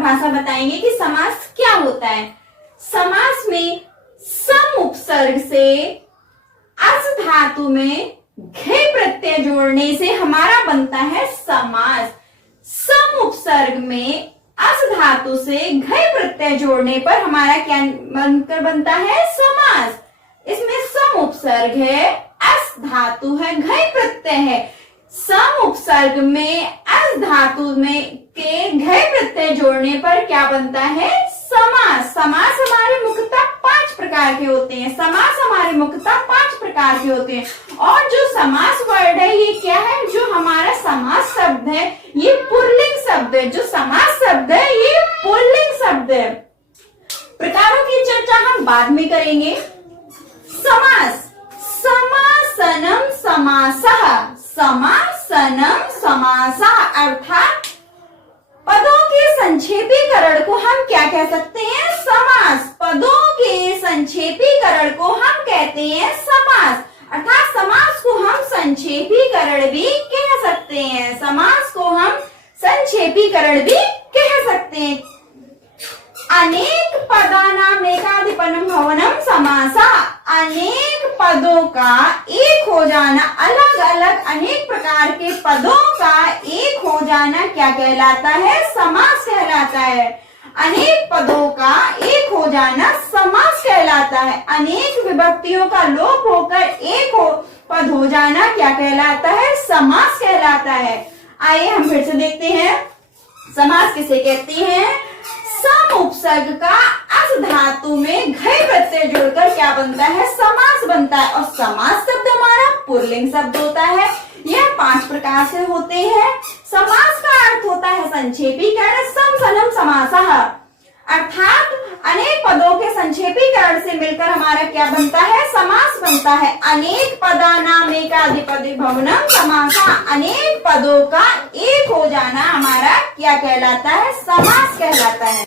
परिभाषा बताएंगे कि समास क्या होता है। समास में सम उपसर्ग से अस धातु में घे प्रत्यय जोड़ने से हमारा बनता है समास। सम उपसर्ग में अस धातु से घे प्रत्यय जोड़ने पर हमारा क्या बनकर बनता है समास। इसमें सम उपसर्ग है, अस धातु है, घे प्रत्यय है। सम उपसर्ग में अस धातु में के घे प्रत्यय जोड़ने पर क्या बनता है समास। समास हमारे मुख्यतः 5 प्रकार के होते हैं। समास हमारे मुख्यतः 5 प्रकार के होते हैं। और जो समास वर्ड है ये क्या है, जो हमारा समास शब्द है ये पुल्लिंग शब्द है। जो समास शब्द है ये पुल्लिंग शब्द है। प्रकारों की चर्चा हम बाद में करेंगे। समास, समासनम समासः, समासनम समासः अर्थात पदों के संक्षेपीकरण को हम क्या कह सकते हैं समास। पदों के संक्षेपीकरण को हम कहते हैं समास। अर्थात समास को हम संक्षेपीकरण भी कह सकते हैं। समास को हम संक्षेपीकरण भी कह सकते हैं। अनेक पदानाम एकाधिपनम भवनम समासः, अनेक पदों का एक हो जाना, अलग अलग अनेक प्रकार के पदों का एक हो जाना क्या कहलाता है समास कहलाता है। अनेक पदों का एक हो जाना समास कहलाता है। अनेक विभक्तियों का लोप होकर एक पद हो जाना क्या कहलाता है समास कहलाता है। आइए हम फिर से देखते हैं समास किसे कहते हैं। सम उपसर्ग का अस धातु में घे प्रत्यय जोड़कर क्या बनता है समास बनता है। और समास शब्द हमारा पुल्लिंग शब्द होता है। यह 5 प्रकार से होते हैं। समास का अर्थ होता है संक्षेपीकरण, समसनम समासः, अर्थात अनेक पदों के संक्षेपीकरण से मिलकर हमारा क्या बनता है समास बनता है। अनेक पदानाम एकाधिपति भवनम समासः, अनेक पदों का एक हो जाना हमारा क्या कहलाता है समास कहलाता है।